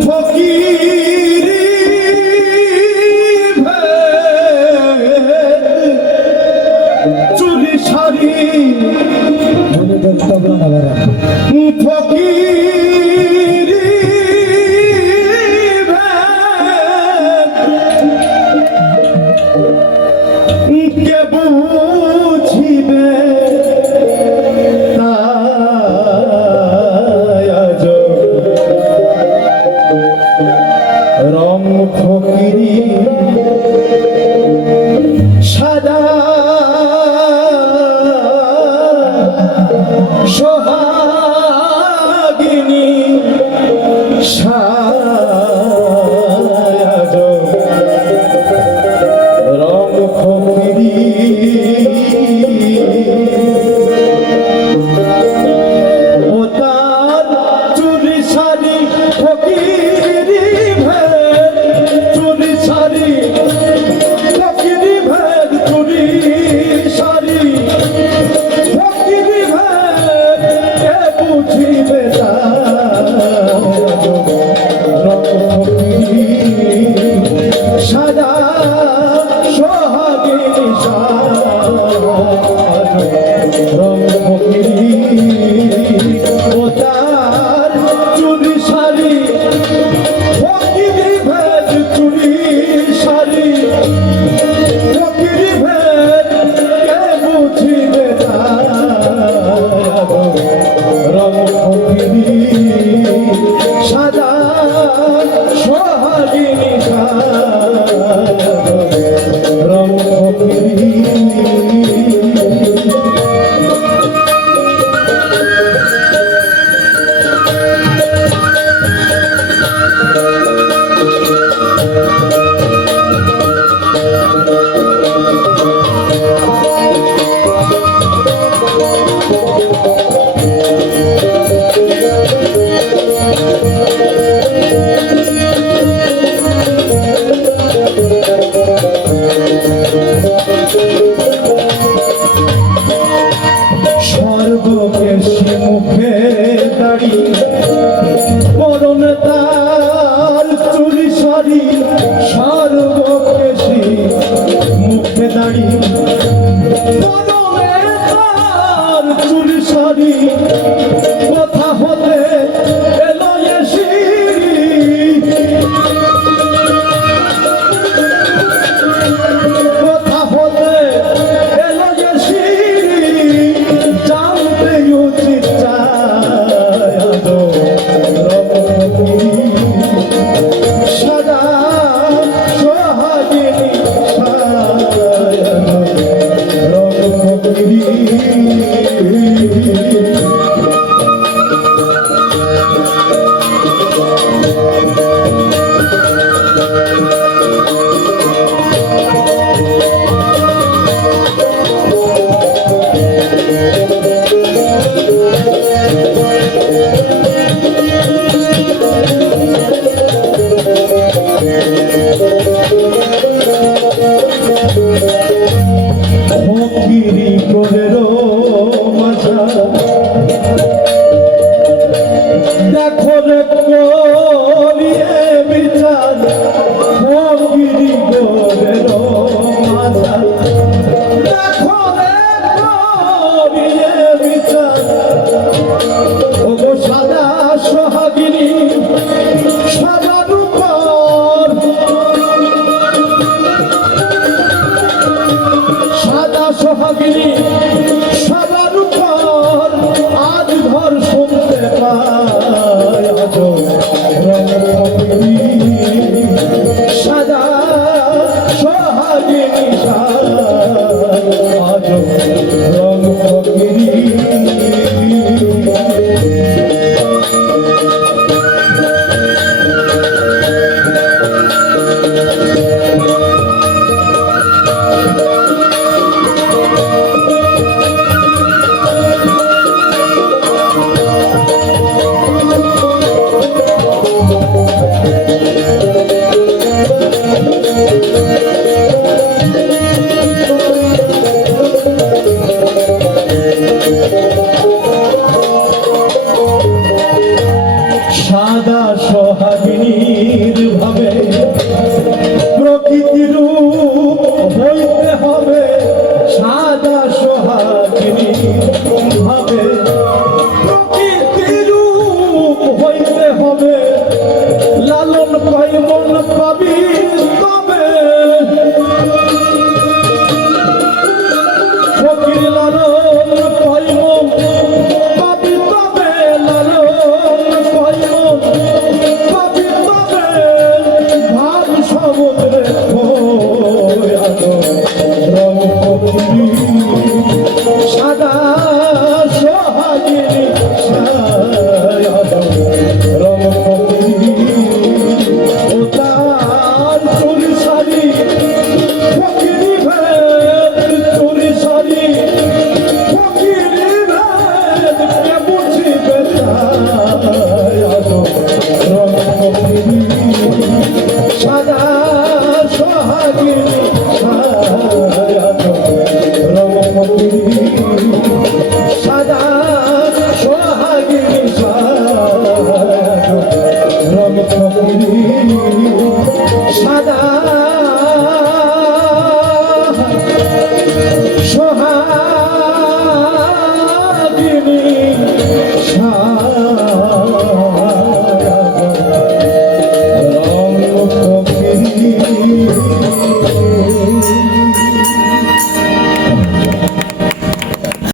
ফকিরি চুরি সারি ফকিরি কে বুঝিবে তাই আজ রং Amém. ফকিরি করে রো 나